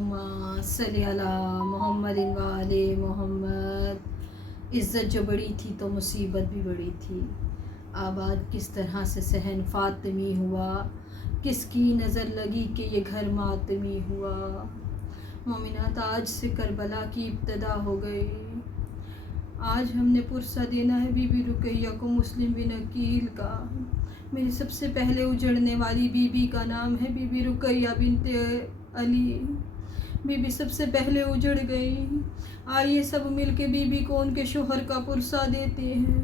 अल्लाहुम्मा सल्ली अला मोहम्मद व आले मोहम्मद। इज़्ज़त जो बड़ी थी तो मुसीबत भी बड़ी थी। आबाद किस तरह से सहन फातिमी हुआ, किसकी नज़र लगी कि ये घर मातमी हुआ। मोमिनात आज से करबला की इब्तदा हो गई। आज हमने पुरसा देना है बीबी रुकैया को मुस्लिम बिन अकील का। मेरी सबसे पहले उजड़ने वाली बीबी का नाम है बीबी रुकैया बिनते अली। बीबी सबसे पहले उजड़ गई। आइए सब मिलके बीबी को उनके शोहर का पुरसा देते हैं।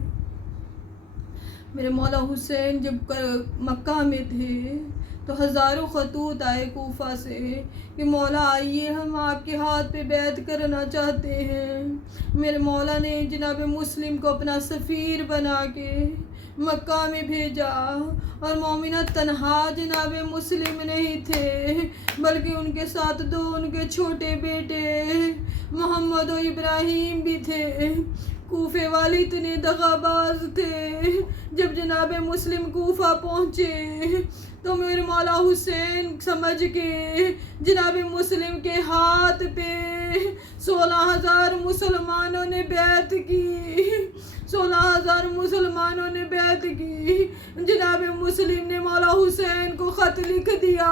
मेरे मौला हुसैन जब मक्का में थे तो हज़ारों खतूत आए कूफा से कि मौला आइए हम आपके हाथ पे बैत करना चाहते हैं। मेरे मौला ने जनाब मुस्लिम को अपना सफ़ीर बना के मक्का में भेजा और मोमिना तन्हा जनाब मुस्लिम नहीं थे बल्कि उनके साथ दो उनके छोटे बेटे मोहम्मद और इब्राहिम भी थे। कूफे वाले इतने दगाबाज थे, जब जनाब मुस्लिम कूफा पहुँचे तो मेरे मौला हुसैन समझ के जनाब मुस्लिम के हाथ पे 16,000 मुसलमानों ने बैत की। 16,000 मुसलमानों ने बैत की। जनाब मुस्लिम ने मौला हुसैन को ख़त लिख दिया,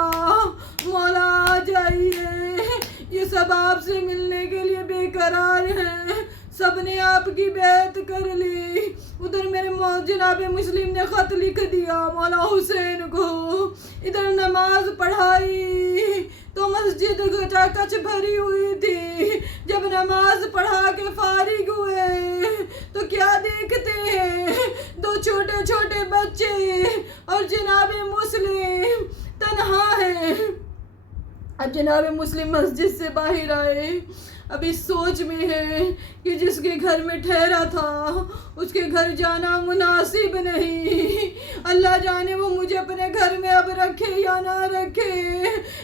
मौला आ जाइए, ये सब आपसे मिलने के लिए बेकरार हैं, सब ने आपकी बैत कर ली। उधर मेरे जनाब मुस्लिम ने ख़त लिख दिया मौला हुसैन को। इधर नमाज पढ़ाई तो मस्जिद कच भरी हुई थी। जब नमाज पढ़ा के फारिग हुए तो क्या देखते हैं, दो छोटे छोटे बच्चे और जनाब मुस्लिम तन्हा है। अब जनाब मुस्लिम मस्जिद से बाहर आए, अब इस सोच में है कि जिसके घर में ठहरा था उसके घर जाना मुनासिब नहीं। अल्लाह जाने वो मुझे अपने घर में अब रखे या ना रखे।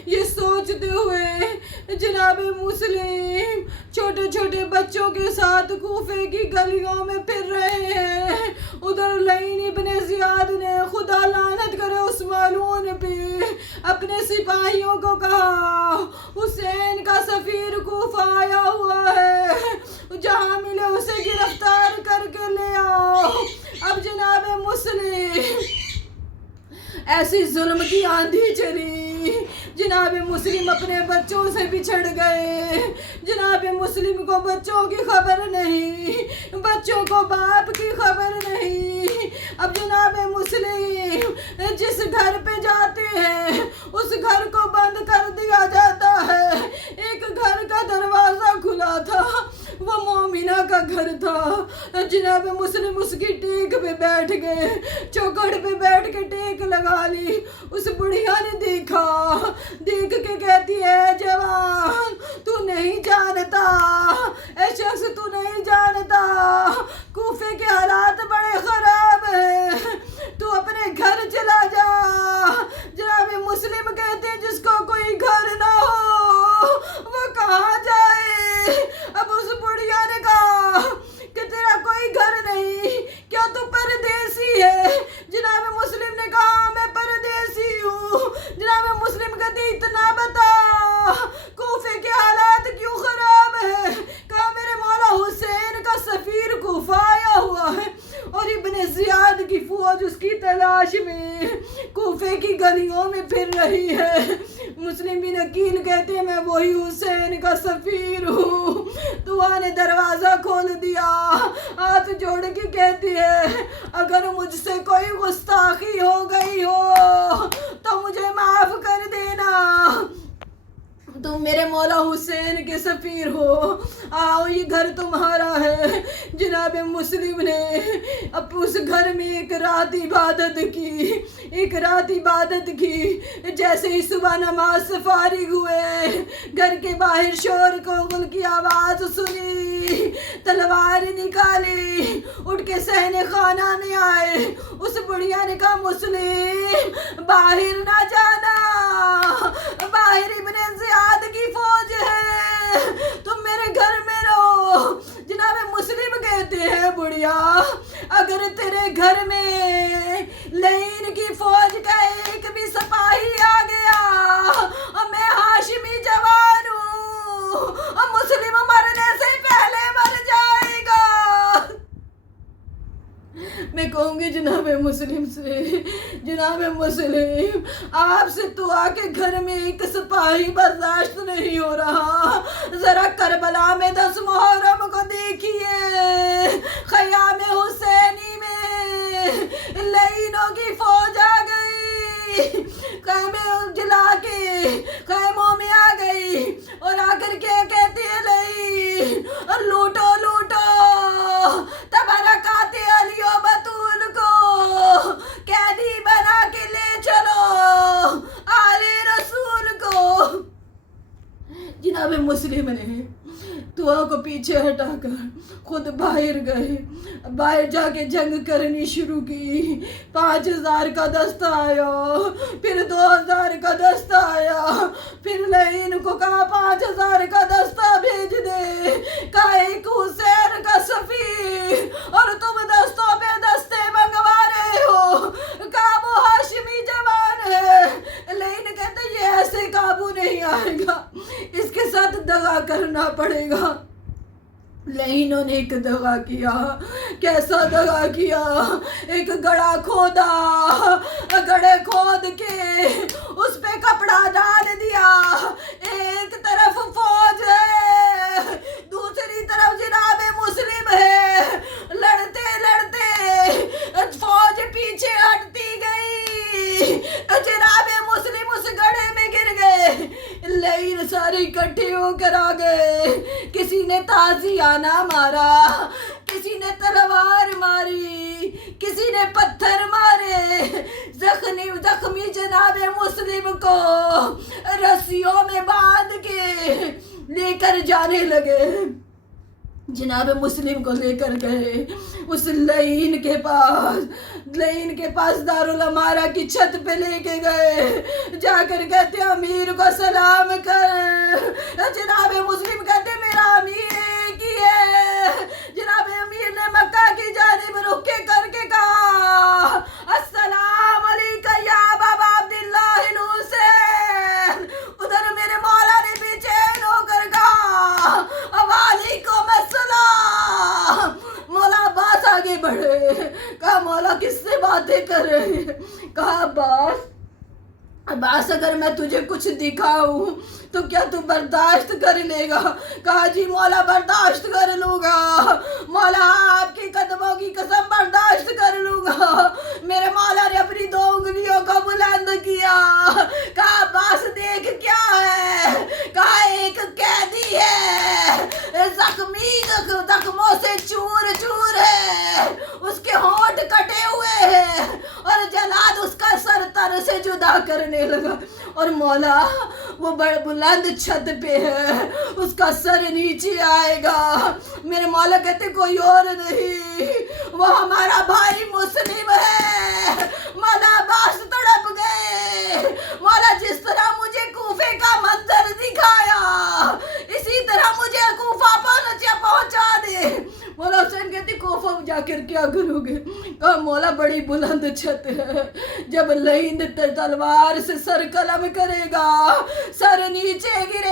ये सोचते हुए जनाब मुस्लिम छोटे छोटे बच्चों के साथ कूफे की गलियों में फिर रहे हैं। उधर लईन इब्ने ज़ियाद ने खुदा लानत करे उस मालून पे अपने सिपाहियों को कहा, हुसैन का सफ़ीर कूफा आया हुआ है, जहाँ मिले उसे गिरफ्तार करके ले आओ। अब जनाब मुस्लिम ऐसी जुल्म की आंधी चली, जनाब मुस्लिम अपने बच्चों से बिछड़ गए। जनाब मुस्लिम को बच्चों की खबर नहीं, बच्चों को बाप की खबर नहीं। अब जनाब मुस्लिम जिस घर पे जाते हैं उस घर को बंद कर दिया जाता है। एक घर का दरवाज़ा खुला था, वो मोमिना का घर था। जनाब मुस्लिम उसकी टेक पे बैठ गए, चौखट पे बैठ के टेक लगा ली। उस बुढ़िया ने देखा, देख के कहती है, जवान तू नहीं जानता, ऐ शख्स तू नहीं जानता, कूफे के हालात बड़े ख़राब हैं, तू अपने घर चला जा। जनाब मुस्लिम कहते हैं जिसको कोई घर ना हो वो कहाँ जाए। अब उस बुढ़िया ने कहा कि तेरा कोई घर नहीं, क्या तू परदेसी है। जनाब मुस्लिम ने कहा मैं परदेसी हूँ। जनाब मुस्लिम कहती इतना बता कूफे के हालात क्यों खराब है। कहा मेरे मौला हुसैन का सफ़ीर कूफा आया हुआ है और इब्ने ज़ियाद की फौज उसकी तलाश में कूफे की गलियों में फिर रही है। मुस्लिम बिन अकील कहते हैं मैं वही हुसैन का सफ़ीर हूँ। दुआ ने दरवाज़ा खोल दिया, हाथ जोड़ के कहती है अगर मुझसे कोई गुस्ताखी हो गई हो तो मुझे माफ़ कर देना, तुम मेरे मौला हुसैन के सफ़ीर हो, आओ ये घर तुम्हारा है। जनाब मुस्लिम ने अब उस घर में एक रात इबादत की। जैसे ही सुबह नमाज से फारिग हुए, घर के बाहर शोर कोगल की आवाज़ सुनी, तलवार निकाली, उठ के सहने खाना में आए। उस बुढ़िया ने कहा मुस्लिम बाहर ना जाना, बाहर इब्ने ज़ियाद की फौज है, तुम मेरे घर में रहो। जनाब मुस्लिम कहते हैं बुढ़िया अगर तेरे घर में लईन की फौज का एक भी सिपाही आ गया और मैं हाशिमी जवान हूँ होंगे जनाब मुस्लिम से, जनाब मुस्लिम आपसे तो आके घर में एक सिपाही बर्दाश्त नहीं हो रहा। जरा करबला में 10 मुहर्रम को देखिए, खयाम हुसैनी में लईनों की फौज आ गई, खैमे जला के खैमों में आ गई और आकर के कहती है लईन लूटो लूटो तबरकाते अलियो बतूल को कैदी बना के ले चलो आले रसूल को। जनाब मुस्लिम ने दुआ को पीछे हटाकर खुद बाहर गए, बाहर जाके जंग करनी शुरू की। 5000 का दस्ता आया, फिर 2000 का दस्ता आया, फिर लईन को कहा 5000 का दस्ता भेज दे, कहा एक हुसैन का सफीर और तुम दस्तों पे दस्ते मंगवा रहे हो, कहा वो हाशिमी जवान है। लईन कहते ये ऐसे काबू नहीं आएगा, इसके साथ दगा करना पड़ेगा। लईनों ने एक दगा किया, कैसा दगा किया, एक गड़ा खोदा, गड़े खोद के उस पे कपड़ा डाल दिया, एक तरफ फौज है दूसरी तरफ जनाब मुस्लिम है, लड़ते लड़ते फौज पीछे हटती गई, जनाब मुस्लिम उस गड़े में गिर गए। लईन सारे इकट्ठे होकर आ गए, किसी ने ताजियाना मारा, किसी ने तलवार मारी, किसी ने पत्थर मारे, जख्मी जनाब मुस्लिम को रस्सियों में बांध के लेकर जाने लगे। जनाब मुस्लिम को लेकर गए उस लईन के पास दारुल अमारा की छत पे लेके गए, जाकर कहते अमीर को सलाम कर। जनाब मुस्लिम कहते मेरा अमीर एक ही है। जनाब अमीर ने मक्का की जानिब रुख के करके कहा अस्सलाम अलैका या बाबा अब्दुल्लाह हुसैन। उधर मेरे मौला ने बेचैन होकर कहा वालेकुम अस्सलाम। मौला अब्बास आगे बढ़े, कहा मौला किससे बातें कर रहे हैं? कहा अब्बास अगर मैं तुझे कुछ दिखाऊं तो क्या तू बर्दाश्त कर लेगा? कहा जी मौला बर्दाश्त कर लूंगा, मौला आपके कदमों की कसम बर्दाश्त कर लूंगा। मेरे मौला ने अपनी 2 उंगलियों को बुलंद किया, कहा अब्बास देख क्या है? कहा एक कैदी है, जख्मों से चूर चूर है, उसके होंठ कटे हुए हैं और जलाद उसका सर तन से जुदा करने लगा। और मौला वो बड़े बुलंद छत पे है, उसका सर नीचे आएगा। मेरे मौला कहते कोई और नहीं, वो हमारा भाई मुस्लिम है। मौला अब्बास तड़प गए। मौला जिस तरह मुझे कूफे का मंजर दिखाया इसी तरह मुझे कूफा पहुंचा दे। मौला हुसैन कहती कोफा जाकर क्या करोगे? कहा मौला बड़ी बुलंद छत है, जब लईन तलवार से सर कलम करेगा सर नीचे गिरे